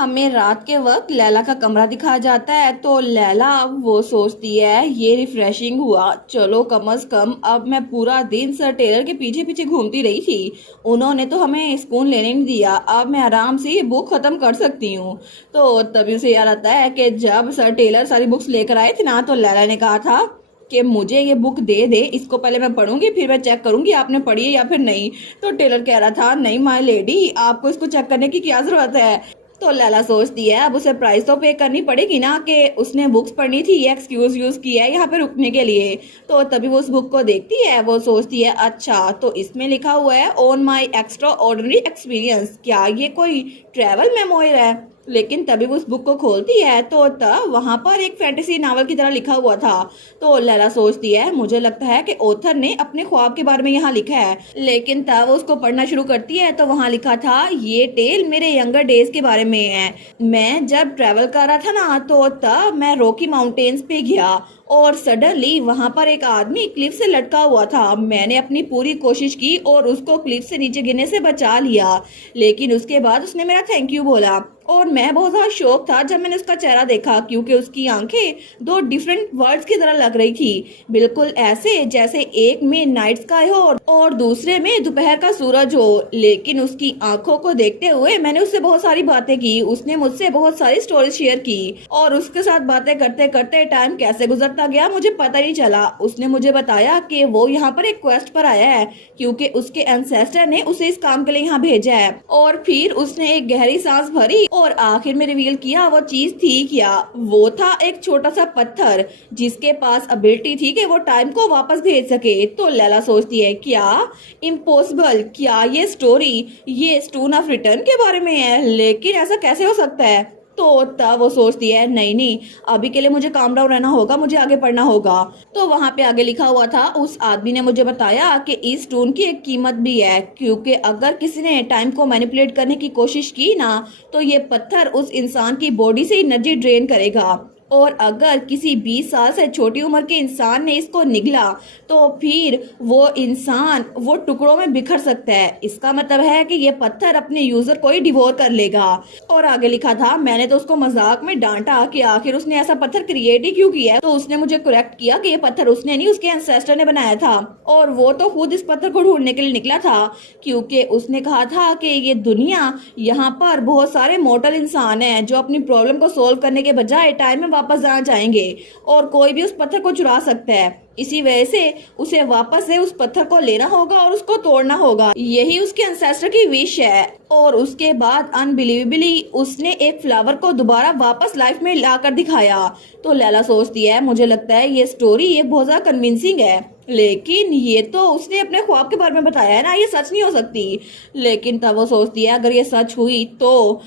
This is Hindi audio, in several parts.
हमें रात के वक्त लैला का कमरा दिखाया जाता है। तो लैला वो सोचती है ये रिफ्रेशिंग हुआ, चलो कम से कम अब मैं पूरा दिन सर टेलर के पीछे पीछे घूमती रही थी, उन्होंने तो हमें सुकून लेने नहीं दिया, अब मैं आराम से ये बुक खत्म कर सकती हूँ। तो तभी उसे याद आता है कि जब सर टेलर सारी बुक्स लेकर आए थे ना, तो लैला ने कहा था कि मुझे ये बुक दे दे, इसको पहले मैं पढ़ूंगी फिर मैं चेक करूंगी आपने पढ़ी है या फिर नहीं। तो टेलर कह रहा था नहीं माय लेडी, आपको इसको चेक करने की क्या जरूरत है। तो लैला सोचती है अब उसे प्राइस तो पे करनी पड़ेगी ना कि उसने बुक्स पढ़नी थी, ये एक्सक्यूज यूज किया है यहाँ पे रुकने के लिए। तो तभी वो उस बुक को देखती है, वो सोचती है अच्छा तो इसमें लिखा हुआ है on my extra ordinary experience, क्या ये कोई ट्रैवल मेमोयर है। लेकिन तभी वो उस बुक को खोलती है तो तब वहां पर एक फैंटेसी नावल की तरह लिखा हुआ था। तो लैला सोचती है मुझे लगता है कि ऑथर ने अपने ख्वाब के बारे में यहाँ लिखा है। लेकिन तब वो उसको पढ़ना शुरू करती है तो वहाँ लिखा था ये टेल मेरे यंगर डेज के बारे में है। मैं जब ट्रैवल कर रहा था ना, तो तब मैं रॉकी माउंटेन्स पे गया और सडनली वहां पर एक आदमी क्लिफ से लटका हुआ था। मैंने अपनी पूरी कोशिश की और उसको क्लिफ से नीचे गिरने से बचा लिया, लेकिन उसके बाद उसने मेरा थैंक यू बोला और मैं बहुत ज़्यादा शौक था जब मैंने उसका चेहरा देखा, क्योंकि उसकी आंखें दो डिफरेंट वर्ड्स की तरह लग रही थी, बिल्कुल ऐसे जैसे एक में नाइट स्काई हो और दूसरे में दोपहर का सूरज हो। लेकिन उसकी आंखों को देखते हुए मैंने उससे बहुत सारी बातें की, उसने मुझसे बहुत सारी स्टोरी शेयर की और उसके साथ बातें करते करते टाइम कैसे गुजरता गया मुझे पता ही चला। उसने मुझे बताया कि वो यहाँ पर एक क्वेस्ट पर आया है क्योंकि उसके एंसेस्टर ने उसे इस काम के लिए यहाँ भेजा है। और फिर उसने एक गहरी सांस भरी और आखिर में रिवील किया वो चीज थी क्या। वो था एक छोटा सा पत्थर जिसके पास एबिलिटी थी कि वो टाइम को वापस भेज सके। तो लैला सोचती है क्या इम्पॉसिबल, क्या ये स्टोरी ये स्टोन ऑफ रिटर्न के बारे में है, लेकिन ऐसा कैसे हो सकता है। तो तब वो सोचती है नहीं नहीं, अभी के लिए मुझे काम डाउन रहना होगा, मुझे आगे पढ़ना होगा। तो वहां पे आगे लिखा हुआ था उस आदमी ने मुझे बताया कि इस स्टोन की एक कीमत भी है, क्योंकि अगर किसी ने टाइम को मैनिपुलेट करने की कोशिश की ना, तो ये पत्थर उस इंसान की बॉडी से एनर्जी ड्रेन करेगा और अगर किसी 20 साल से छोटी उम्र के इंसान ने इसको निगला तो फिर वो इंसान वो टुकड़ों में बिखर सकता है। इसका मतलब है कि ये पत्थर अपने यूजर को ही डिवोर कर लेगा। और आगे लिखा था मैंने तो उसको मजाक में डांटा कि आखिर उसने ऐसा पत्थर क्रिएट ही क्यों किया है। तो उसने मुझे करेक्ट किया कि ये पत्थर उसने नहीं उसके एंसेस्टर ने बनाया था और वो तो खुद इस पत्थर को ढूंढने के लिए निकला था, क्योंकि उसने कहा था कि ये दुनिया यहाँ पर बहुत सारे मॉर्टल इंसान हैं जो अपनी प्रॉब्लम को सोल्व करने के बजाय टाइम में वापस जाना चाहेंगे और कोई भी उस पत्थर को चुरा सकता है। इसी वजह से उसे वापस से उस पत्थर को लेना होगा और उसको तोड़ना होगा, यही उसके एंसेस्टर की विश है। और उसके बाद अनबिलीवेबली उसने एक फ्लावर को दोबारा वापस लाइफ में लाकर दिखाया। तो लैला सोचती है मुझे लगता है ये स्टोरी ये बहुत ज्यादा कन्विंसिंग है, लेकिन ये तो उसने अपने ख्वाब के बारे में बताया है ना, ये सच नहीं हो सकती। लेकिन तब वो सोचती है अगर ये सच हुई तो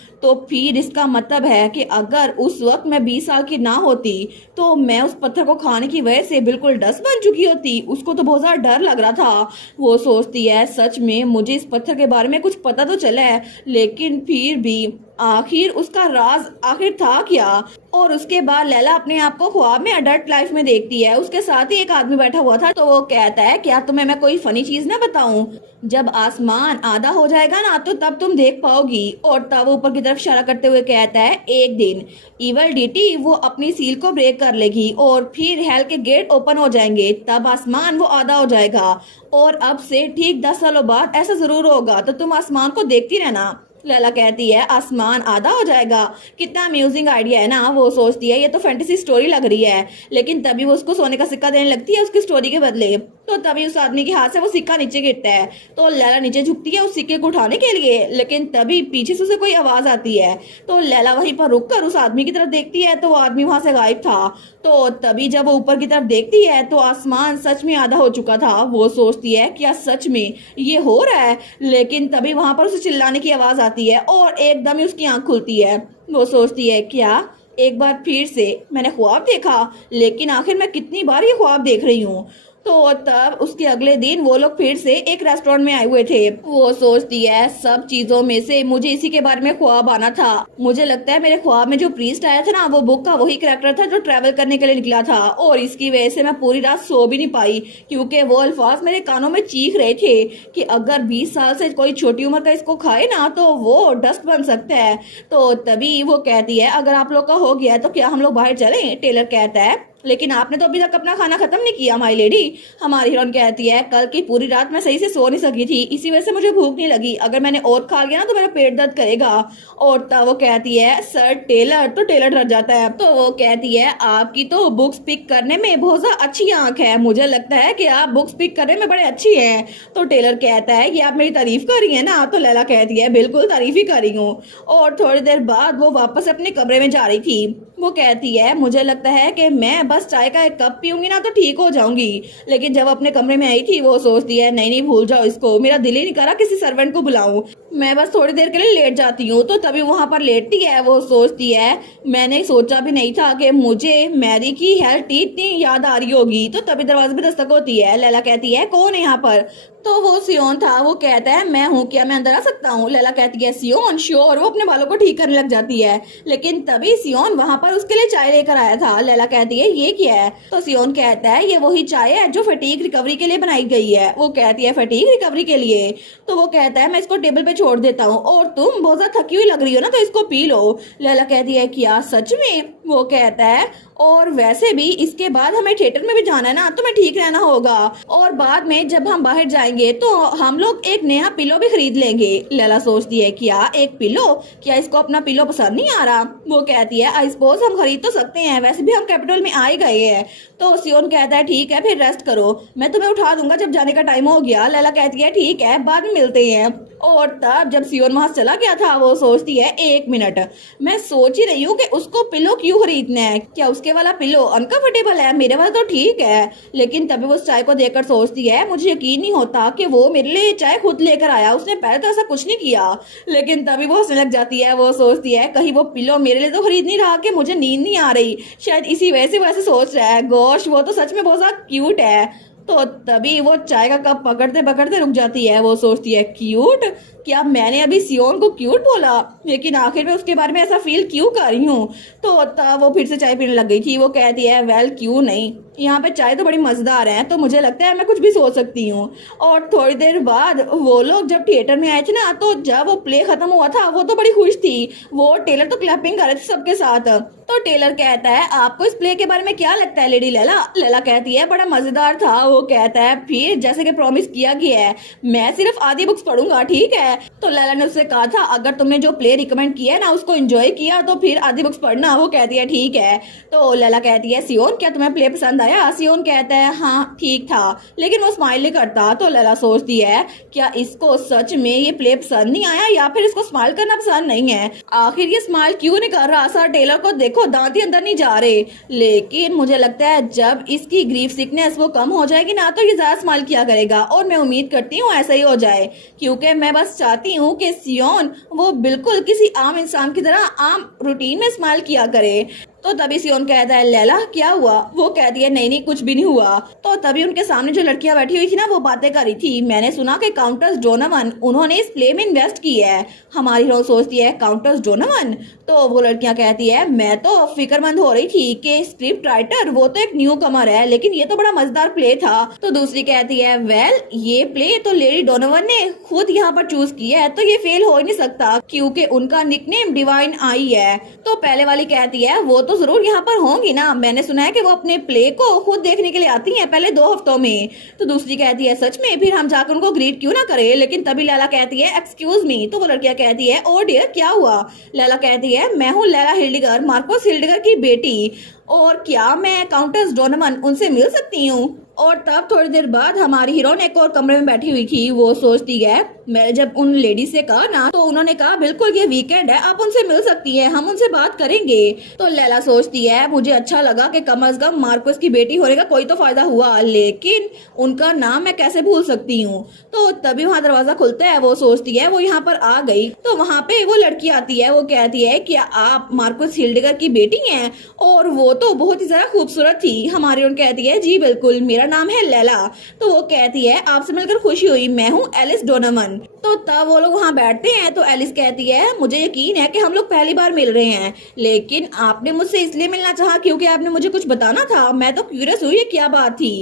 फिर इसका मतलब है कि अगर उस वक्त मैं 20 साल की ना होती तो मैं उस पत्थर को खाने की वजह से बिल्कुल डस्ट बन चुकी होती। उसको तो बहुत ज्यादा डर लग रहा था। वो सोचती है सच में मुझे इस पत्थर के बारे में कुछ पता तो चला है, लेकिन फिर भी आखिर उसका राज आखिर था क्या। और उसके बाद लैला अपने आप को ख्वाब में अडल्ट लाइफ में देखती है, उसके साथ ही एक आदमी बैठा हुआ था। तो वो कहता है क्या तुम्हें मैं कोई फनी चीज ना बताऊं, जब आसमान आधा हो जाएगा ना तो तब तुम देख पाओगी। और तब ऊपर की तरफ इशारा करते हुए कहता है एक दिन इवल डीटी वो अपनी सील को ब्रेक कर लेगी और फिर हेल के गेट ओपन हो जाएंगे, तब आसमान वो आधा हो जाएगा और अब से ठीक 10 सालों बाद ऐसा जरूर होगा, तो तुम आसमान को देखती रहना। लैला कहती है आसमान आधा हो जाएगा, कितना अम्यूजिंग आइडिया है ना। वो सोचती है ये तो फैंटेसी स्टोरी लग रही है, लेकिन तभी वो उसको सोने का सिक्का देने लगती है उसकी स्टोरी के बदले। तो तभी उस आदमी के हाथ से वो सिक्का नीचे गिरता है। तो लैला नीचे झुकती है उस सिक्के को उठाने के लिए, लेकिन तभी पीछे से उसे कोई आवाज आती है। तो लैला वहीं पर रुककर उस आदमी की तरफ देखती है तो वो आदमी वहां से गायब था। तो तभी जब वो ऊपर की तरफ देखती है तो आसमान सच में आधा हो चुका था। वो सोचती है क्या सच में ये हो रहा है, लेकिन तभी वहां पर उसे चिल्लाने की आवाज आती है और एकदम ही उसकी आंख खुलती है। वो सोचती है क्या एक बार फिर से मैंने ख्वाब देखा, लेकिन आखिर मैं कितनी बार ये ख्वाब देख रही हूँ। तो तब उसके अगले दिन वो लोग फिर से एक रेस्टोरेंट में आए हुए थे। वो सोचती है सब चीजों में से मुझे इसी के बारे में ख्वाब आना था। मुझे लगता है मेरे ख्वाब में जो प्रीस्ट आया था ना, वो बुक का वही कैरेक्टर था जो ट्रैवल करने के लिए निकला था, और इसकी वजह से मैं पूरी रात सो भी नहीं पाई, क्योंकि वो अल्फाज मेरे कानों में चीख रहे थे कि अगर 20 साल से कोई छोटी उम्र का इसको खाए ना तो वो डस्ट बन सकता है। तो तभी वो कहती है अगर आप लोग का हो गया है तो क्या हम लोग बाहर चलें? टेलर कहता है लेकिन आपने तो अभी तक अपना खाना खत्म नहीं किया माई लेडी। हमारी हीरोइन कहती है कल की पूरी रात मैं सही से सो नहीं सकी थी, इसी वजह से मुझे भूख नहीं लगी, अगर मैंने और खा लिया ना तो मेरा पेट दर्द करेगा। और तब वो कहती है सर टेलर, तो टेलर डर जाता है। तो वो कहती है आपकी तो बुक्स पिक करने में बहुत ज्यादा अच्छी आंख है, मुझे लगता है कि आप बुक्स पिक करने में बड़े अच्छी हैं। तो टेलर कहता है ये आप मेरी तारीफ कर रही है ना? तो लैला कहती है बिल्कुल तारीफ ही कर रही हूँ। और थोड़ी देर बाद वो वापस अपने कमरे में जा रही थी। वो कहती है मुझे लगता है कि मैं बस चाय का एक कप पीऊंगी ना तो ठीक हो जाऊंगी। लेकिन जब अपने कमरे में आई थी वो सोचती है नहीं नहीं भूल जाओ इसको, मेरा दिल ही नहीं करा किसी सर्वेंट को बुलाऊं, मैं बस थोड़ी देर के लिए लेट जाती हूँ। तो तभी वहां पर लेटती है। वो सोचती है मैंने सोचा भी नहीं था कि मुझे मैरी की हेयर टी इतनी याद आ रही होगी। तो तभी दरवाजे पे दस्तक होती है। लैला कहती है कौन है यहाँ पर? तो वो सियोन था। वो कहता है मैं हूँ, क्या मैं अंदर आ सकता हूँ? लैला कहती है सियोन श्योर। वो अपने बालों को ठीक करने लग जाती है, लेकिन तभी सियोन वहां पर उसके लिए चाय लेकर आया था। लैला कहती है ये क्या है? तो सियोन कहता है ये वही चाय है जो फटीक रिकवरी के लिए बनाई गई है। वो कहती है फटीक रिकवरी के लिए? तो वो कहता है मैं इसको टेबल पे छोड़ देता हूँ और तुम बहुत ज्यादा थकी हुई लग रही हो ना तो इसको पी लो। लैला कहती है क्या सच में? वो कहता है और वैसे भी इसके बाद हमें थिएटर में भी जाना है ना, तो मैं ठीक रहना होगा, और बाद में जब हम बाहर जाएंगे तो हम लोग एक नया पिलो भी खरीद लेंगे। लैला सोचती है क्या एक पिलो? क्या इसको अपना पिलो पसंद नहीं आ रहा? वो कहती है आई सपोज हम खरीद तो सकते हैं, वैसे भी हम कैपिटल में आ ही गए हैं। तो सियोन कहता है ठीक है फिर रेस्ट करो, मैं तुम्हें उठा दूंगा जब जाने का टाइम हो गया। लैला कहती है ठीक है बाद में मिलते हैं। और तब जब सियोन वहां चला गया था वो सोचती है एक मिनट, मैं सोच ही रही हूँ कि उसको पिलो क्यों खरीदना है, क्या उसके वाला पिलो अनकंफर्टेबल है, मेरे वाला तो ठीक है। लेकिन तभी वो चाय को देखकर सोचती है मुझे यकीन नहीं होता कि वो मेरे लिए चाय खुद लेकर आया, उसने पहले तो ऐसा कुछ नहीं किया। लेकिन तभी वो हंसने लग जाती है। वो सोचती है कहीं वो पिलो मेरे लिए तो खरीद नहीं रहा कि मुझे नींद नहीं आ रही, शायद इसी वजह से वैसे सोच रहा है। गोश वो तो सच में बहुत ज्यादा क्यूट है। तो तभी वो चाय का कप पकड़ते पकड़ते रुक जाती है। वो सोचती है क्यूट? क्या मैंने अभी सियोन को क्यूट बोला? लेकिन आखिर में उसके बारे में ऐसा फील क्यों कर रही हूँ? तो तब वो फिर से चाय पीने लग गई थी। वो कहती है वेल क्यों नहीं, यहाँ पे चाय तो बड़ी मजेदार है, तो मुझे लगता है मैं कुछ भी सोच सकती हूँ। और थोड़ी देर बाद वो लोग जब थिएटर में आए थे ना, तो जब वो प्ले खत्म हुआ था वो तो बड़ी खुश थी। वो टेलर तो क्लैपिंग कर रहे थे सबके साथ। तो टेलर कहता है आपको इस प्ले के बारे में क्या लगता है लेडी लैला? लैला कहती है बड़ा मजेदार था। वो कहता है फिर जैसे कि प्रॉमिस किया गया है मैं सिर्फ आधी बुक्स पढ़ूंगा, ठीक है? तो लैला ने उससे कहा था अगर तुमने जो प्ले रिकमेंड किया है ना उसको एंजॉय किया तो फिर आधी बुक्स पढ़ना। वो कहती है ठीक है। तो लैला कहती है सियोन क्या तुम्हें प्ले पसंद आया? सियोन कहता है हाँ ठीक था, लेकिन वो स्माइल नहीं करता। तो लैला सोचती है क्या इसको सच में ये प्ले पसंद नहीं आया या फिर इसको स्माइल करना पसंद नहीं है? आखिर ये स्माइल क्यों नहीं कर रहा? सर टेलर को देखो दांत ही अंदर नहीं जा रहे। लेकिन मुझे लगता है जब इसकी ग्रीफ सिकनेस वो कम हो जाएगी ना तो ये ज्यादा स्माइल किया करेगा, और मैं उम्मीद करती हूँ ऐसा ही हो जाए, क्योंकि मैं बस चाहती हूँ कि सियोन वो बिल्कुल किसी आम इंसान की तरह आम रूटीन में स्माइल किया करे। तो तभी सियोन कहता है लैला क्या हुआ? वो कहती है नहीं नहीं कुछ भी नहीं हुआ। तो तभी उनके सामने जो लड़कियां बैठी हुई थी ना वो बातें कर रही थी। मैंने सुना कि काउंटर्स डोनोवन उन्होंने इस प्ले में इन्वेस्ट की है। हमारी हीरो सोचती है काउंटर्स डोनोवन? तो वो लड़कियां कहती है मैं तो फिक्रमंद हो रही थी कि स्क्रिप्ट राइटर वो तो एक न्यू कमर है, लेकिन ये तो बड़ा मजेदार प्ले था। तो दूसरी कहती है वेल ये प्ले तो लेडी डोनोवन ने खुद यहाँ पर चूज किया है, तो ये फेल हो ही नहीं सकता क्योंकि उनका निकनेम डिवाइन आई है। तो पहले वाली कहती है वो तो जरूर यहाँ पर होंगी ना, मैंने सुना है कि वो अपने प्ले को खुद देखने के लिए आती हैं पहले 2 हफ्तों में। तो दूसरी कहती है सच में? फिर हम जाकर उनको ग्रीट क्यों ना करें? लेकिन तभी लैला कहती है एक्सक्यूज मी। तो वो लड़कियां कहती है ओ डियर क्या हुआ? लैला कहती है मैं हूँ लैला हिल्डिगर, मार्कोस हिल्डिगर की बेटी, और क्या मैं काउंटेस डोनोवन उनसे मिल सकती हूँ? और तब थोड़ी देर बाद हमारी हीरोइन एक और कमरे में बैठी हुई थी। वो सोचती है मैंने जब उन लेडी से कहा ना तो उन्होंने कहा बिल्कुल ये वीकेंड है आप उनसे मिल सकती हैं, हम उनसे बात करेंगे। तो लैला सोचती है मुझे अच्छा लगा कि कम अज कम मार्कोस की बेटी होने का कोई तो फायदा हुआ, लेकिन उनका नाम मैं कैसे भूल सकती हूँ? तो तभी वहाँ दरवाजा खुलता है। वो सोचती है वो यहाँ पर आ गई। तो वहाँ पे वो लड़की आती है। वो कहती है क्या आप मार्कोस हिल्डिगर की बेटी हैं? और वो तो बहुत ही ज्यादा खूबसूरत थी। हमारी उन कहती है जी बिल्कुल, मेरा मेरा नाम है लैला। तो वो कहती है आपसे मिलकर खुशी हुई, मैं हूँ एलिस डोनोवन। तो तब वो लोग वहाँ बैठते हैं तो एलिस कहती है मुझे यकीन है कि हम लोग पहली बार मिल रहे हैं, लेकिन आपने मुझसे इसलिए मिलना चाहा क्योंकि आपने मुझे कुछ बताना था। मैं तो क्यूरियस हुई ये क्या बात थी।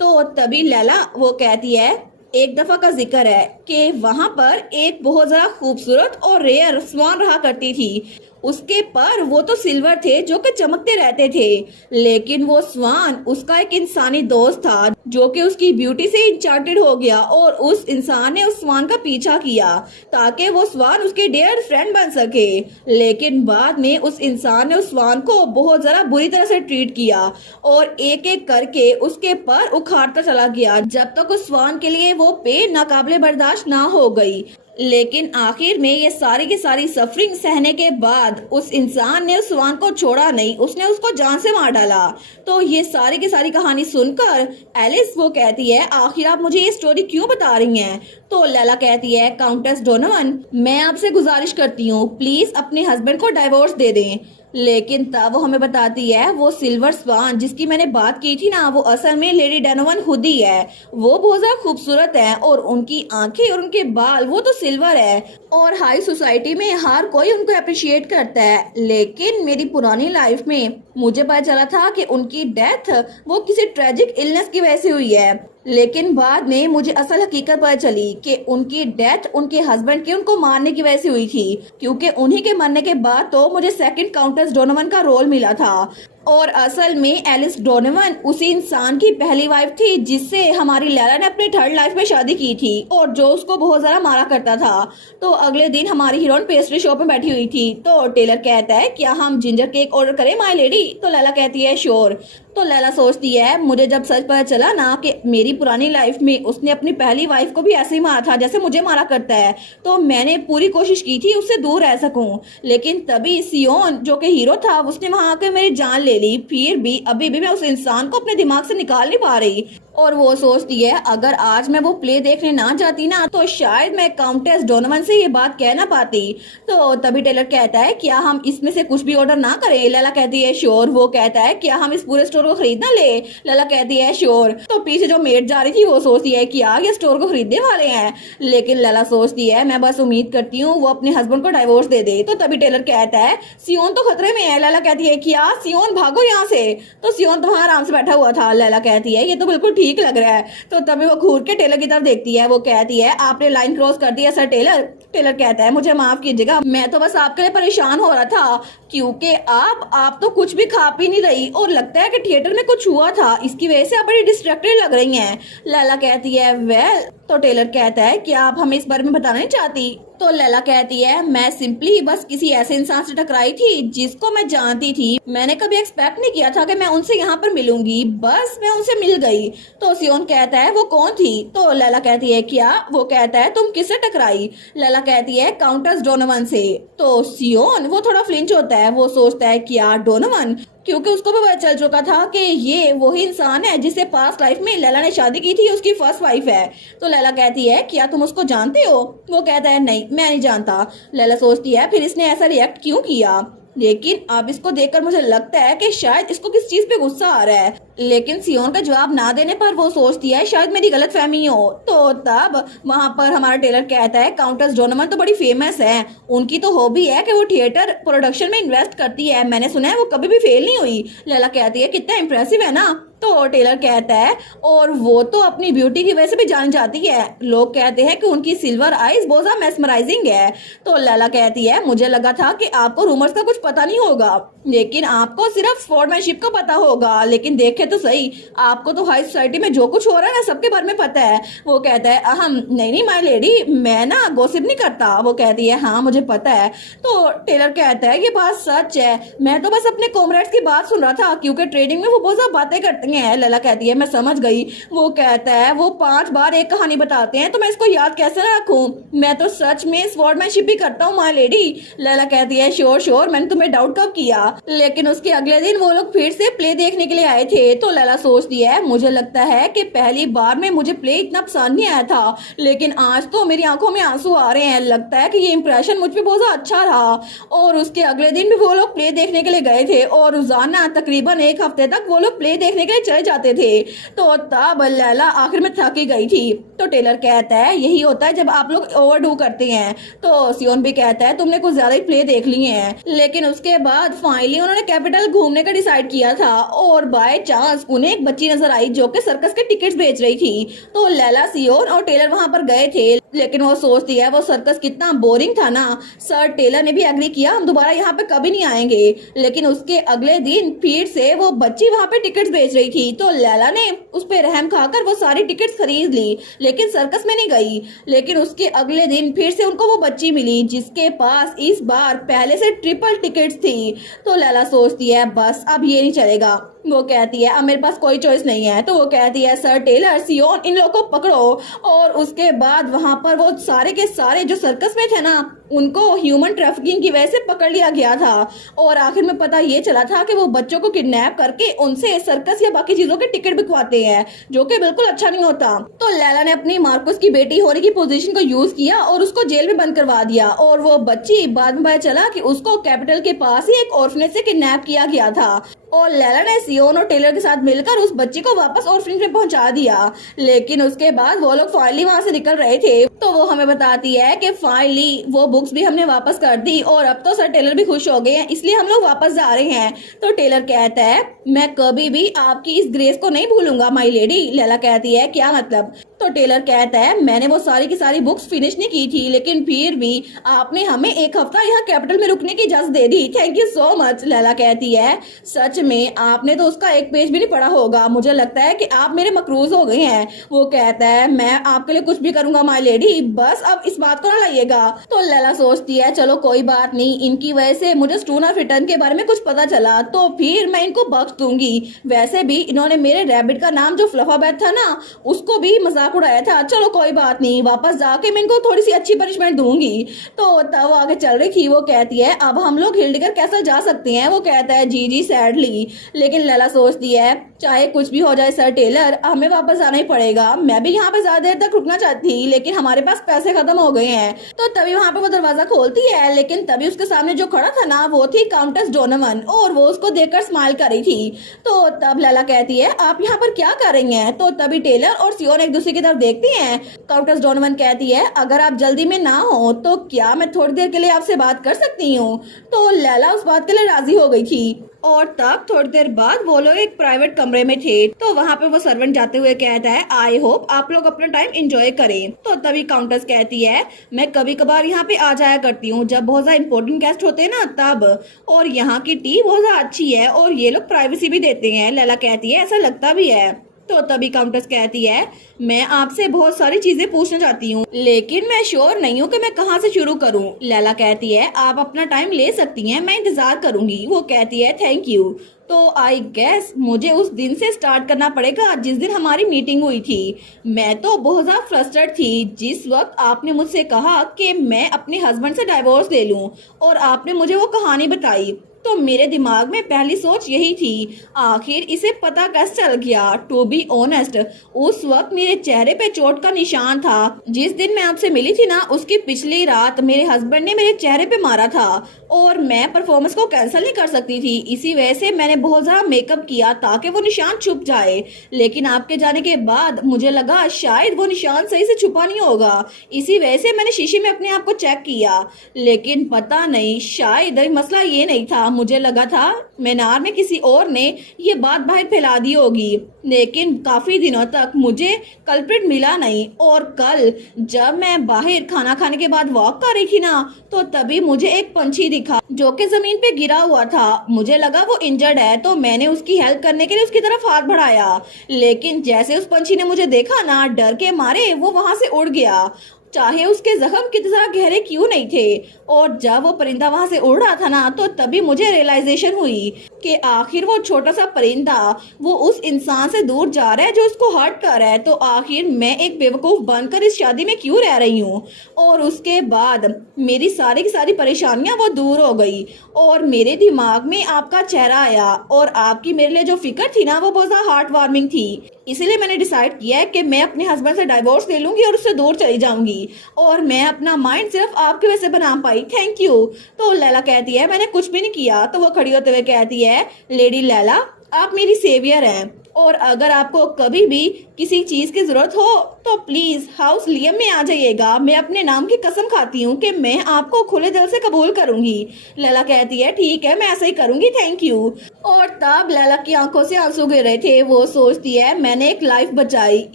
तो तभी लैला वो कहती है एक दफा का जिक्र है कि वहां पर एक बहुत ज्यादा खूबसूरत और रेयर स्वान रहा करती थी। उसके पर वो तो सिल्वर थे जो कि चमकते रहते थे, लेकिन वो स्वान उसका एक इंसानी दोस्त था जो कि उसकी ब्यूटी से इंचार्टेड हो गया और उस इंसान ने उस स्वान का पीछा किया ताकि वो स्वान उसके डियर फ्रेंड बन सके। लेकिन बाद में उस इंसान ने उस स्वान को बहुत ज्यादा बुरी तरह से ट्रीट किया और एक एक करके उसके पर उखाड़ता चला गया जब तक उस स्वान के लिए वो पेन नाकाबिले बर्दाश्त ना हो गई। लेकिन आखिर में ये सारी की सारी सफरिंग सहने के बाद उस इंसान ने उस स्वान को छोड़ा नहीं, उसने उसको जान से मार डाला। तो ये सारी की सारी कहानी सुनकर एलिस वो कहती है आखिर आप मुझे ये स्टोरी क्यों बता रही हैं। तो लैला कहती है काउंटेस डोनोवन मैं आपसे गुजारिश करती हूँ प्लीज अपने हस्बैंड को डाइवोर्स दे दें। लेकिन तब वो हमें बताती है वो सिल्वर स्वान जिसकी मैंने बात की थी ना, वो असल में लेडी डोनोवन खुद ही है। वो बहुत ज्यादा खूबसूरत है और उनकी आंखें और उनके बाल वो तो सिल्वर है और हाई सोसाइटी में हर कोई उनको अप्रिशिएट करता है। लेकिन मेरी पुरानी लाइफ में मुझे पता चला था कि उनकी डेथ वो किसी ट्रेजिक इलनेस की वजह से हुई है, लेकिन बाद में मुझे असल हकीकत पता चली कि उनकी डेथ उनके हस्बैंड के उनको मारने की वजह से हुई थी, क्योंकि उन्हीं के मरने के बाद तो मुझे सेकंड काउंटेस डोनोवन का रोल मिला था। और असल में एलिस डोनोवन उसी इंसान की पहली वाइफ थी जिससे हमारी लैला ने अपनी थर्ड लाइफ में शादी की थी और जो उसको बहुत ज्यादा मारा करता था। तो अगले दिन हमारी हीरोइन पेस्ट्री शॉप में बैठी हुई थी तो टेलर कहता है क्या हम जिंजर केक ऑर्डर करें माय लेडी। तो लैला कहती है श्योर। तो लैला सोचती है मुझे जब सच पता चला ना कि मेरी पुरानी लाइफ में उसने अपनी पहली वाइफ को भी ऐसे ही मारा था जैसे मुझे मारा करता है, तो मैंने पूरी कोशिश की थी उससे दूर रह सकूं। लेकिन तभी सियोन जो कि हीरो था उसने वहां आकर मेरी जान ले ली। फिर भी अभी भी मैं उस इंसान को अपने दिमाग से निकाल नहीं पा रही और वो सोचती है अगर आज मैं वो प्ले देखने ना जाती ना तो शायद मैं काउंटेस डोनोवन से ये बात कह ना पाती। तो तभी टेलर कहता है क्या हम इसमें से कुछ भी ऑर्डर ना करें। लैला कहती है श्योर। वो कहता है क्या हम इस पूरे स्टोर को खरीद ना ले। लैला कहती है श्योर। तो पीछे जो मेड जा रही थी वो सोचती है कि आगे स्टोर को खरीदने वाले हैं, लेकिन लैला सोचती है मैं बस उम्मीद करती हूँ वो अपने हस्बैंड को डाइवोर्स दे दे। तो तभी टेलर कहता है सियोन तो खतरे में है। लैला कहती है क्या सियोन भागो यहाँ से। तो सियोन तो वहाँ आराम से बैठा हुआ था। लैला कहती है ये तो बिल्कुल ठीक लग रहा है। तो तभी वो घूर के टेलर की तरफ देखती है। वो कहती है आपने लाइन क्रॉस कर दिया सर टेलर। टेलर कहता है मुझे माफ कीजिएगा, मैं तो बस आपके लिए परेशान हो रहा था क्योंकि आप तो कुछ भी खा पी नहीं रही और लगता है कि थिएटर में कुछ हुआ था, इसकी वजह से आप बड़ी डिस्ट्रैक्टेड लग रही हैं। लैला कहती है वेल। तो टेलर कहता है क्या आप हमें इस बारे में बताना नहीं चाहती। तो लैला कहती है मैं सिंपली बस किसी ऐसे इंसान से टकराई थी जिसको मैं जानती थी, मैंने कभी एक्सपेक्ट नहीं किया था कि मैं उनसे यहाँ पर मिलूंगी, बस मैं उनसे मिल गई। तो सियोन कहता है वो कौन थी। तो लैला कहती है क्या। वो कहता है तुम किससे टकराई। लैला कहती है काउंटेस डोनोवन से। तो सियोन वो थोड़ा फ्लिंच होता है। वो सोचता है क्या डोनोवन, क्योंकि उसको भी पता चल चुका था कि ये वही इंसान है जिससे पास्ट लाइफ में लैला ने शादी की थी, उसकी फर्स्ट वाइफ है। तो लैला कहती है क्या तुम उसको जानते हो। वो कहता है नहीं मैं नहीं जानता। लैला सोचती है फिर इसने ऐसा रिएक्ट क्यों किया, लेकिन अब इसको देखकर मुझे लगता है कि शायद इसको किस चीज पे गुस्सा आ रहा है। लेकिन सियोन का जवाब ना देने पर वो सोचती है शायद मेरी गलत फहमी हो। तो तब वहाँ पर हमारा टेलर कहता है काउंटेस डोनोवन तो बड़ी फेमस है, उनकी तो हॉबी है कि वो थिएटर प्रोडक्शन में इन्वेस्ट करती है, मैंने सुना है वो कभी भी फेल नहीं हुई। लैला कहती है कितना इम्प्रेसिव है ना। तो टेलर कहता है और वो तो अपनी ब्यूटी की वजह से भी जानी जाती है, लोग कहते हैं कि उनकी सिल्वर आईज बहुत ज्यादा मेस्मराइजिंग है। तो लैला कहती है मुझे लगा था कि आपको रूमर्स का कुछ पता नहीं होगा, लेकिन आपको सिर्फ स्पोर्ट्समैनशिप का पता होगा, लेकिन देखे तो सही आपको तो हाई सोसाइटी में जो कुछ हो रहा है ना सबके बारे में पता है। वो कहता है अहम नहीं माय लेडी, मैं ना गॉसिप नहीं करता। वो कहती है हाँ मुझे पता है। तो टेलर कहता है ये बात सच है, मैं तो बस अपने कॉमरेड्स की बात सुन रहा था क्योंकि ट्रेडिंग में वो बहुत ज्यादा बातें करते हैं। लैला कहती है मैं समझ गई। वो कहता है वो 5 बार एक कहानी बताते हैं तो मैं इसको याद कैसे रखूं, मैं तो सच में स्वॉर्डमैनशिप भी करता हूँ माय लेडी। लैला कहती है श्योर श्योर, मैंने तुम्हें डाउट कब किया। लेकिन उसके अगले दिन वो लोग फिर से प्ले देखने के लिए आए थे। तो लैला सोचती है मुझे लगता है कि पहली बार में मुझे प्ले इतना पसंद नहीं आया था, लेकिन आज तो मेरी आंखों में आंसू आ रहे हैं, लगता है कि ये इंप्रेशन मुझ पे बहुत ज्यादा अच्छा रहा। और उसके अगले दिन भी वो लोग प्ले देखने के लिए गए थे और रोजाना तकरीबन 1 हफ्ते तक वो लोग प्ले देखने के लिए के चले जाते थे। तो तब लैला आखिर में थक ही गई थी। तो टेलर कहता है यही होता है जब आप लोग ओवरडू करते हैं। तो सियोन भी कहता है तुमने कुछ ज्यादा ही प्ले देख लिए हैं। लेकिन उसके बाद फाइनली उन्होंने कैपिटल घूमने का डिसाइड किया था और बाय चांस उन्हें एक बच्ची नजर आई जो कि सर्कस के टिकट्स बेच रही थी। तो लैला, सियोन और टेलर वहां पर गए थे, लेकिन वो सोचती है वो सर्कस कितना बोरिंग था ना। सर टेलर ने भी एग्री किया हम दोबारा यहाँ पे कभी नहीं आएंगे। लेकिन उसके अगले दिन फिर से वो बच्ची वहाँ पे टिकट्स बेच रही थी। तो लैला ने उस पे रहम खाकर वो सारी टिकट्स खरीद ली, लेकिन सर्कस में नहीं गई। लेकिन उसके अगले दिन फिर से उनको वो बच्ची मिली जिसके पास इस बार पहले से ट्रिपल टिकट्स थी। तो लैला सोचती है बस अब ये नहीं चलेगा। वो कहती है अब मेरे पास कोई चॉइस नहीं है। तो वो कहती है सर टेलर, सियोन, इन लोगों को पकड़ो। और उसके बाद वहां पर वो सारे के सारे जो सर्कस में थे ना उनको ह्यूमन ट्रैफिकिंग की वजह से पकड़ लिया गया था। और आखिर में पता ये चला था कि वो बच्चों को किडनैप करके उनसे सर्कस या बाकी चीजों के टिकट बिकवाते हैं, जो कि बिल्कुल अच्छा नहीं होता। तो लैला ने अपनी मार्कोस की बेटी होने की पोजीशन को यूज किया और उसको जेल में बंद करवा दिया। और वो बच्ची बाद में पता चला कि उसको कैपिटल के पास ही एक ऑर्फनेज से किडनैप किया गया था। और लैला ने सियोन और टेलर के साथ मिलकर उस बच्ची को वापस ऑर्फनेज में पहुंचा दिया। लेकिन उसके बाद वो लोग फाइनली वहां से निकल रहे थे। तो वो हमें बताती है कि फाइनली वो बुक्स भी हमने वापस कर दी और अब तो सर टेलर भी खुश हो गए हैं, इसलिए हम लोग वापस जा रहे हैं। तो टेलर कहता है मैं कभी भी आपकी इस ग्रेस को नहीं भूलूंगा माई लेडी। लैला कहती है क्या मतलब? तो टेलर कहता है मैंने वो सारी की सारी बुक्स फिनिश नहीं की थी, लेकिन फिर भी आपने हमें एक हफ्ता यहाँ कैपिटल में रुकने की इजाजत दे दी, thank you so much. Laila कहती है सच में आपने तो उसका एक पेज भी नहीं पढ़ा होगा, मुझे लगता है कि आप मेरे मकरूज हो गए हैं। वो कहता है मैं आपके लिए कुछ भी करूंगा माई लेडी, बस अब इस बात को ना लाइएगा। तो लैला सोचती है चलो कोई बात नहीं, इनकी वजह से मुझे स्टोन ऑफ रिटर्न के बारे में कुछ पता चला तो फिर मैं इनको बख्श दूंगी। वैसे भी इन्होंने मेरे रैबिट का नाम जो फ्लफाबैट था ना उसको भी मजाक उड़ाया था, चलो कोई बात नहीं, वापस जाके मैं इनको थोड़ी सी अच्छी पनिशमेंट दूंगी। तो तब आगे चल रही थी। वो कहती है अब हम लोग हिल्डिगर कैसल जा सकते हैं? वो कहता है जी सैडली। लेकिन लैला सोचती है चाहे कुछ भी हो जाए सर टेलर, हमें वापस आना ही पड़ेगा। मैं भी यहाँ पे ज्यादा देर तक रुकना चाहती थी, लेकिन हमारे पास पैसे खत्म हो गए हैं। तो तभी वहाँ पे वो दरवाजा खोलती है, लेकिन तभी उसके सामने जो खड़ा था ना वो थी काउंटेस डोनोवन और वो उसको देखकर स्माइल कर रही थी। तो तब लैला कहती है आप यहाँ पर क्या कर रही हैं? तो तभी टेलर और सियोन एक दूसरे की तरफ देखती हैं। काउंटेस डोनोवन कहती है अगर आप जल्दी में ना हो तो क्या मैं थोड़ी देर के लिए आपसे बात कर सकती हूँ? तो लैला उस बात के लिए राजी हो गई थी। और तब थोड़ी देर बाद वो लोग एक प्राइवेट कमरे में थे। तो वहाँ पे वो सर्वेंट जाते हुए कहता है आई होप आप लोग अपना टाइम एंजॉय करें। तो तभी काउंटेस कहती है मैं कभी कभार यहाँ पे आ जाया करती हूँ जब बहुत ज्यादा इंपॉर्टेंट गेस्ट होते हैं ना तब, और यहाँ की टी बहुत ज्यादा अच्छी है और ये लोग प्राइवेसी भी देते हैं। लैला कहती है ऐसा लगता भी है। तो तभी काउंटेस कहती है मैं आपसे बहुत सारी चीजें पूछना चाहती हूँ, लेकिन मैं श्योर नहीं हूँ कि मैं कहाँ से शुरू करूँ। लैला कहती है आप अपना टाइम ले सकती हैं, मैं इंतजार करूंगी। वो कहती है थैंक यू। तो आई गेस मुझे उस दिन से स्टार्ट करना पड़ेगा जिस दिन हमारी मीटिंग हुई थी। मैं तो बहुत ज्यादा फ्रस्ट्रेट थी जिस वक्त आपने मुझसे कहा कि मैं अपने हस्बैंड से डाइवोर्स ले लूं और आपने मुझे वो कहानी बताई। तो मेरे दिमाग में पहली सोच यही थी आखिर इसे पता कैसे चल गया। टू बी ऑनेस्ट उस वक्त मेरे चेहरे पे चोट का निशान था। जिस दिन मैं आपसे मिली थी ना उसकी पिछली रात मेरे हस्बैंड ने मेरे चेहरे पे मारा था और मैं परफॉर्मेंस को कैंसिल नहीं कर सकती थी। इसी वजह से मैंने बहुत ज्यादा मेकअप किया ताकि वो निशान छुप जाए। लेकिन आपके जाने के बाद मुझे लगा शायद वो निशान सही से छुपा नहीं होगा, इसी वजह से मैंने शीशे में अपने आप को चेक किया। लेकिन पता नहीं शायद मसला ये नहीं था, मुझे लगा था मीनार में किसी और ने ये बात बाहर फैला दी होगी। लेकिन काफी दिनों तक मुझे कल्प्रिट मिला नहीं और कल जब मैं बाहर खाना खाने के बाद वॉक कर रही थी ना तो तभी मुझे एक पंछी दिखा जो कि जमीन पे गिरा हुआ था। मुझे लगा वो इंजर्ड है तो मैंने उसकी हेल्प करने के लिए उसकी तरफ हाथ बढ़ाया, लेकिन जैसे उस पंछी ने मुझे देखा ना डर के मारे वो वहां से उड़ गया, चाहे उसके जख्म कितने ज्यादा गहरे क्यों नहीं थे। और जब वो परिंदा वहां से उड़ रहा था ना तो तभी मुझे रियलाइजेशन हुई कि आखिर वो छोटा सा परिंदा वो उस इंसान से दूर जा रहा है जो उसको हर्ट कर रहा है। तो आखिर मैं एक बेवकूफ बनकर इस शादी में क्यों रह रही हूँ। और उसके बाद मेरी सारी की सारी परेशानियां वो दूर हो गई और मेरे दिमाग में आपका चेहरा आया और आपकी मेरे लिए जो फिक्र थी ना वो बहुत ज्यादा हार्ट वार्मिंग थी। इसलिए मैंने डिसाइड किया है कि मैं अपने हस्बैंड से डाइवोर्स ले लूंगी और उससे दूर चली जाऊंगी और मैं अपना माइंड सिर्फ आपकी वजह से बना पाई, थैंक यू। तो लैला कहती है मैंने कुछ भी नहीं किया। तो वो खड़ी होते हुए कहती है लेडी लैला आप मेरी सेवियर हैं और अगर आपको कभी भी किसी चीज की जरूरत हो तो प्लीज हाउस लियम में आ जाइएगा। मैं अपने नाम की कसम खाती हूँ कि मैं आपको खुले दिल से कबूल करूंगी। लैला कहती है ठीक है, मैं ऐसा ही करूंगी, थैंक यू। और तब लैला की आंखों से आंसू गिर रहे थे। वो सोचती है मैंने एक लाइफ बचाई,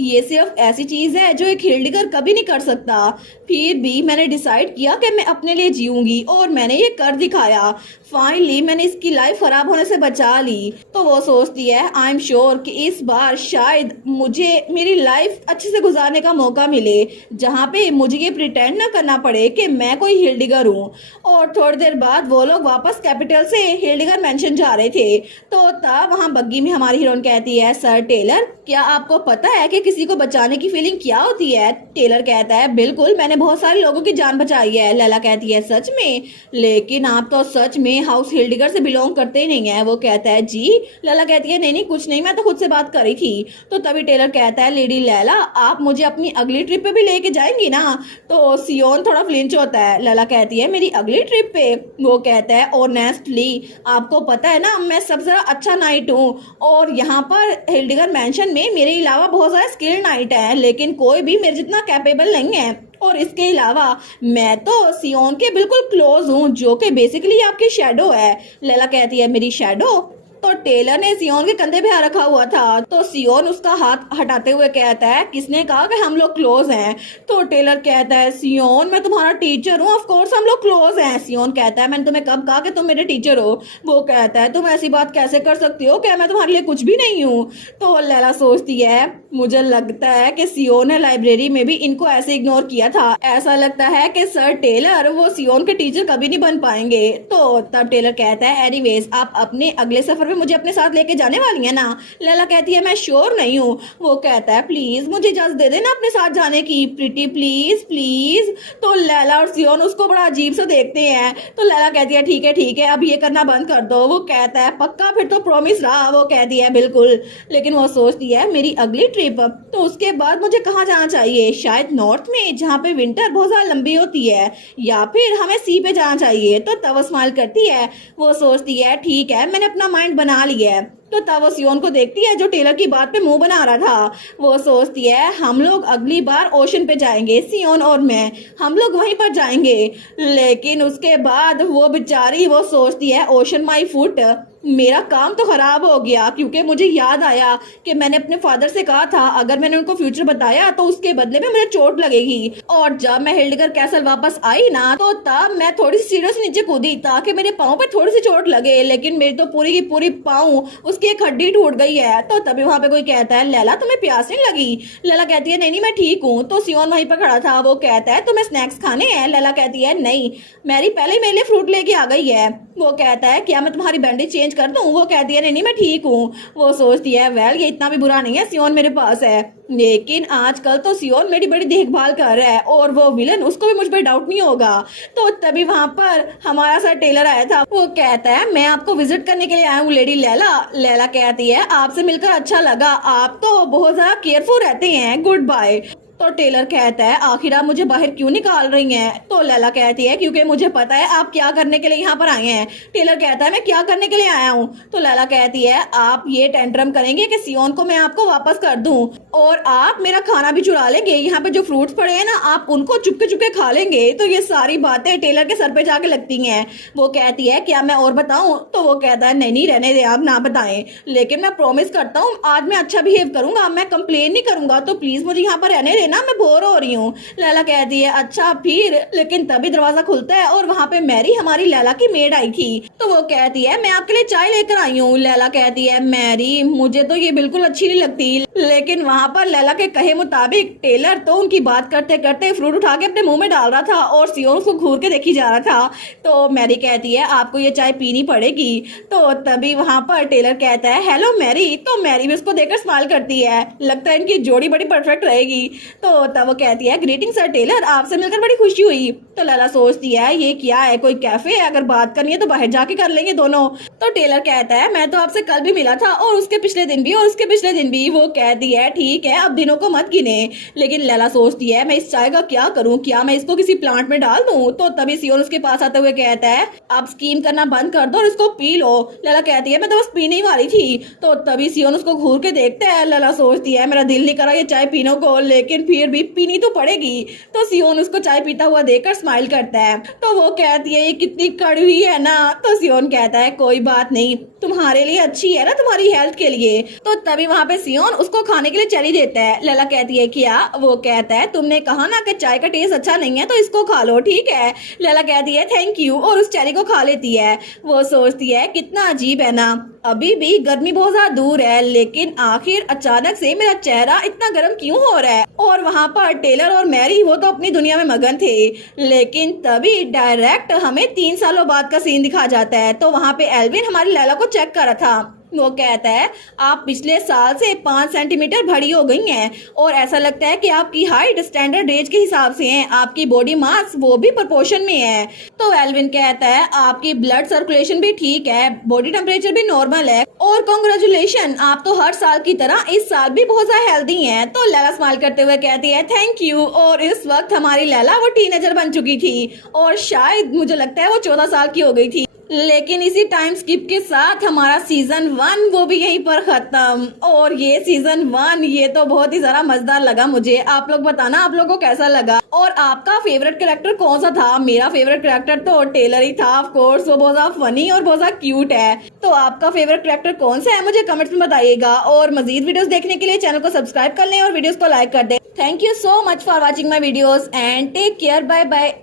ये सिर्फ ऐसी चीज है जो एक हिल्डिगर कभी नहीं कर सकता। फिर भी मैंने डिसाइड किया कि मैं अपने लिए जीऊंगी और मैंने ये कर दिखाया। फाइनली मैंने इसकी लाइफ खराब होने से बचा ली। तो वो सोचती है आई एम श्योर कि इस बार शायद मुझे मेरी लाइफ अच्छे से गुजारने का मौका मिले, जहाँ पे मुझे ये प्रिटेंड ना करना पड़े कि मैं कोई हिल्डिगर हूँ। और थोड़ी देर बाद वो लोग वापस कैपिटल से हिल्डिगर मेंशन जा रहे थे। तो तब वहाँ बग्गी में हमारी हीरोइन कहती है सर टेलर, क्या आपको पता है कि किसी को बचाने की फीलिंग क्या होती है? टेलर कहता है बिल्कुल, मैंने बहुत सारे लोगों की जान बचाई है। लैला कहती है सच में? लेकिन आप तो सच में हाउस हिल्डिगर से बिलोंग करते ही नहीं है। वो कहता है जी। लैला कहती है नहीं नहीं कुछ नहीं, मैं तो खुद से बात कर रही थी। तो तभी टेलर कहता है लेडी लैला, आप मुझे अपनी अगली ट्रिप पे भी लेके जाएंगी ना? तो सियोन थोड़ा फ्लिंच होता है। लैला कहती है मेरी अगली ट्रिप पे? वो कहता है ऑनेस्टली आपको पता है ना मैं सबसे ज्यादा अच्छा नाइट हूँ और यहाँ पर हिल्डिगर मेंशन में मेरे अलावा बहुत सारे स्किल्ड नाइट है, लेकिन कोई भी मेरे जितना कैपेबल नहीं है। और इसके अलावा मैं तो सियोन के बिल्कुल क्लोज हूँ, जो कि बेसिकली आपकी शैडो है। लैला कहती है मेरी शैडो? तो टेलर ने सियोन के कंधे पे हाथ रखा हुआ था। तो सियोन उसका हाथ हटाते हुए कहता है किसने कहा कि हम लोग क्लोज हैं? तो टेलर कहता है सियोन मैं तुम्हारा टीचर हूँ, ऑफ कोर्स हम लोग क्लोज हैं। सियोन कहता है मैंने तुम्हें कब कहा कि तुम मेरे टीचर हो? वो कहता है तुम ऐसी बात कैसे कर सकती हो, क्या मैं तुम्हारे लिए कुछ भी नहीं हूँ? तो लैला सोचती है मुझे लगता है कि सियोन ने लाइब्रेरी में भी इनको ऐसे इग्नोर किया था। ऐसा लगता है कि सर टेलर वो सियोन के टीचर कभी नहीं बन पाएंगे। तो तब टेलर कहता है एनीवेज आप अपने अगले सफर में मुझे अपने साथ लेके जाने वाली है ना? लैला कहती है मैं श्योर नहीं हूँ। वो कहता है प्लीज मुझे इजाजत दे देना अपने साथ जाने की, प्रीटी प्लीज प्लीज। तो लैला और सियोन उसको बड़ा अजीब सा देखते हैं। तो लैला कहती है ठीक है अब ये करना बंद कर दो। वो कहता है पक्का, फिर तो प्रॉमिस रहा। वो कहती है बिल्कुल। लेकिन वो सोचती है मेरी अगली ट्रिप, तो उसके बाद मुझे कहाँ जाना चाहिए? शायद नॉर्थ में जहाँ पे विंटर बहुत ज्यादा लंबी होती है, या फिर हमें सी पे जाना चाहिए। तो तब वो स्माइल करती है। वो सोचती है ठीक है मैंने अपना माइंड बना लिया है। तो तब वो सियोन को देखती है जो टेलर की बात पे मुंह बना रहा था। वो सोचती है हम लोग अगली बार ओशन पे जाएंगे, सियोन और मैं, हम लोग वहीं पर जाएंगे। लेकिन उसके बाद वो बेचारी वो सोचती है ओशन माई फुट, मेरा काम तो खराब हो गया, क्योंकि मुझे याद आया कि मैंने अपने फादर से कहा था अगर मैंने उनको फ्यूचर बताया तो उसके बदले में मुझे चोट लगेगी। और जब मैं हिल्डिगर कैसल वापस आई ना तो तब मैं थोड़ी सी सीढ़ियों से नीचे कूदी ताकि मेरे पाँव पे थोड़ी सी चोट लगे, लेकिन मेरी तो पूरी की पूरी पाँव उसकी एक हड्डी टूट गई है। तो तभी वहाँ पे कोई कहता है लैला तुम्हें प्यास नहीं लगी? लैला कहती है नहीं मैं ठीक हूँ। तो सियोन वहीं पर खड़ा था। वो कहता है तुम्हें स्नैक्स खाने हैं? लैला कहती है नहीं, मैरी पहले ही मेरे लिए फ्रूट लेके आ गई है। वो कहता है क्या मैं तुम्हारी बैंडेज चेंज कर दूं? वो कहती है नहीं मैं ठीक हूँ। वो सोचती है वेल ये इतना भी बुरा नहीं है, सियोन मेरे पास है। लेकिन आजकल तो सियोन मेरी बड़ी देखभाल कर रहा है और वो विलन उसको भी मुझ पर डाउट नहीं होगा। तो तभी वहां पर हमारा सर टेलर आया था। वो कहता है मैं आपको विजिट करने के लिए आया हूँ लेडी लैला। लैला कहती है आपसे मिलकर अच्छा लगा, आप तो बहुत ज्यादा केयरफुल रहते हैं, गुड बाय। तो टेलर कहता है आखिर आप मुझे बाहर क्यों निकाल रही हैं? तो लैला कहती है क्योंकि मुझे पता है आप क्या करने के लिए यहाँ पर आए हैं। टेलर कहता है मैं क्या करने के लिए आया हूँ? तो लैला कहती है आप ये टेंट्रम करेंगे कि सियोन को मैं आपको वापस कर दूं और आप मेरा खाना भी चुरा लेंगे, यहाँ पे जो फ्रूट्स पड़े हैं ना आप उनको चुपके चुपके खा लेंगे। तो ये सारी बातें टेलर के सर पे जाके लगती हैं। वो कहती है क्या मैं और बताऊं? तो वो कहता है नहीं रहने दे, आप ना बताएं, लेकिन मैं प्रॉमिस करता हूँ आज मैं अच्छा बिहेव करूंगा, मैं कंप्लेन नहीं करूंगा, तो प्लीज मुझे यहाँ पर रहने देना, मैं बोर हो रही हूँ। लैला कहती है अच्छा फिर। लेकिन तभी दरवाजा खुलता है और वहाँ पे मैरी हमारी लैला की मेड आई थी। तो वो कहती है मैं आपके लिए चाय लेकर आई हूँ। लैला कहती है मैरी मुझे तो ये बिल्कुल अच्छी नहीं लगती। लेकिन वहाँ पर लैला के कहे मुताबिक टेलर तो उनकी बात करते करते फ्रूट उठा के अपने मुंह में डाल रहा था और सियोन उसको घूर के देखी जा रहा था। तो मैरी कहती है आपको ये चाय पीनी पड़ेगी। तो तभी वहाँ पर टेलर कहता है हेलो मैरी। तो मैरी भी उसको देखकर स्माइल करती है, लगता है इनकी जोड़ी बड़ी परफेक्ट रहेगी। तो तब वो कहती है ग्रीटिंग सर टेलर, आपसे मिलकर बड़ी खुशी हुई। तो लैला सोचती है ये क्या है, कोई कैफे है, अगर बात करनी है तो बाहर जाके कर लेंगे दोनों। तो टेलर कहता है मैं तो आपसे कल भी मिला था और उसके पिछले दिन भी और उसके पिछले दिन भी। वो कहती है ठीक है अब दिनों को मत गिने। लेकिन लैला सोचती है मैं इस चाय का क्या करूं, क्या मैं इसको किसी प्लांट में डाल दूं। तो तभी सियोन उसके पास आते हुए कहता है आप स्कीम करना बंद कर दो और इसको पी लो। लैला कहती है मैं तो बस पीने ही वाली थी। तो तभी सियोन उसको घूर के देखता है। लैला सोचती है मेरा दिल नहीं करा ये चाय पीने को, लेकिन फिर भी पीनी तो पड़ेगी। तो सियोन उसको चाय पीता हुआ देखकर स्माइल करता है। तो वो कहती है ये कितनी कड़वी है ना। तो सियोन कहता है कोई बात नहीं, तुम्हारे लिए अच्छी है ना, तुम्हारी हेल्थ के लिए। तो तभी वहाँ पे सियोन उसको खाने के लिए चली देता है। लैला कहती है क्या। वो कहता है तुमने कहा ना कि चाय का टेस्ट अच्छा नहीं है तो इसको खा लो, ठीक है। लैला कहती है थैंक यू और उस चेरी को खा लेती है। वो सोचती है कितना अजीब है ना, अभी भी गर्मी बहुत ज्यादा दूर है लेकिन आखिर अचानक से मेरा चेहरा इतना गर्म क्यों हो रहा है। और वहाँ पर टेलर और मैरी वो तो अपनी दुनिया में मगन थे। लेकिन तभी डायरेक्ट हमें 3 सालों बाद का सीन दिखा जाता है। तो वहाँ पे एल्विन हमारी लैला को चेक कर रहा था। वो कहता है आप पिछले साल से 5 सेंटीमीटर बड़ी हो गई हैं और ऐसा लगता है कि आपकी हाइट स्टैंडर्ड एज के हिसाब से है, आपकी बॉडी मास वो भी प्रोपोर्शन में है। तो एल्विन कहता है आपकी ब्लड सर्कुलेशन भी ठीक है, बॉडी टेम्परेचर भी नॉर्मल है और कॉन्ग्रेचुलेशन आप तो हर साल की तरह इस साल भी बहुत ज्यादा हेल्दी हैं। तो लैला स्माइल करते हुए कहती है थैंक यू। और इस वक्त हमारी लैला वो टीनेजर बन चुकी थी और शायद मुझे लगता है वो 14 साल की हो गई थी। लेकिन इसी टाइम स्किप के साथ हमारा सीजन 1 वो भी यहीं पर खत्म। और ये सीजन 1 ये तो बहुत ही ज्यादा मजेदार लगा मुझे। आप लोग बताना आप लोगों को कैसा लगा और आपका फेवरेट कैरेक्टर कौन सा था। मेरा फेवरेट कैरेक्टर तो टेलर ही था ऑफ कोर्स, वो बहुत ज्यादा फनी और बहुत ज्यादा क्यूट है। तो आपका फेवरेट कैरेक्टर कौन सा है मुझे कमेंट्स में बताइएगा और मजीद वीडियोस देखने के लिए चैनल को सब्सक्राइब कर लें और वीडियोस को लाइक कर दें। Thank you so much for watching my videos and take care, bye bye.